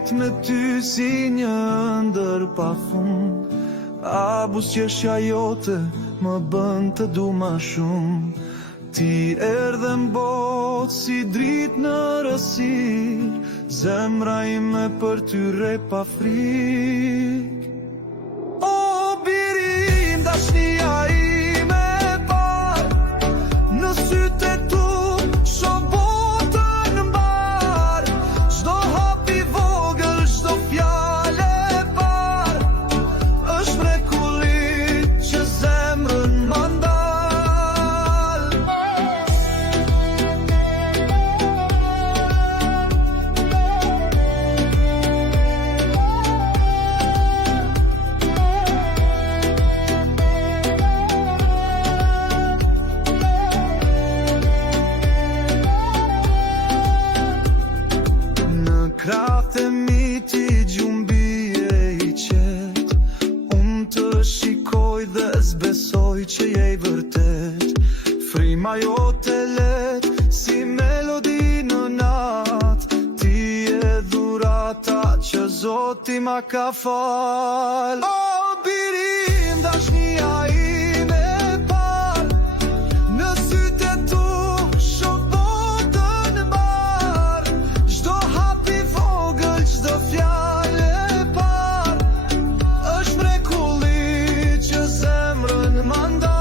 prit me ty si një ëndër pa fund. A buzëqeshja jote më bën të du ma shumë. Ti erdhe m'botë si dritë në rësir, zemra ime për ty re pa frikë. O birim, dashnia ime e parë, në sytë e tu shoh botën mbar. Çdo hap i vogël, çdo fjalë e parë, është mrekulli që zemrën ma ndal. Krahët e mi ti gjumbi e i qet, unë të shikoj dhe zbesoj që je i vërtet. Frima jote let si melodi në nat, ti e dhurata që Zoti ma ka fal. O birim, dashnia ime e parë, në sytë e tu shoh botën mbar. Çdo hap i vogël, çdo fjalë e parë, është mrekulli që zemrën ma ndal.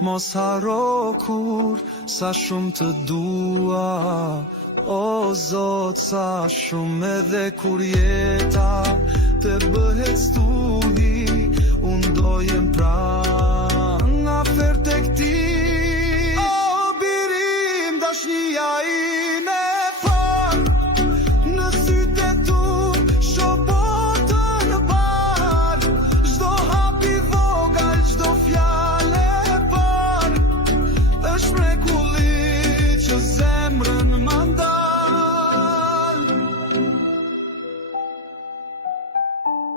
Mos haro kur, sa shumë të dua, o Zot, sa shumë edhe kur jeta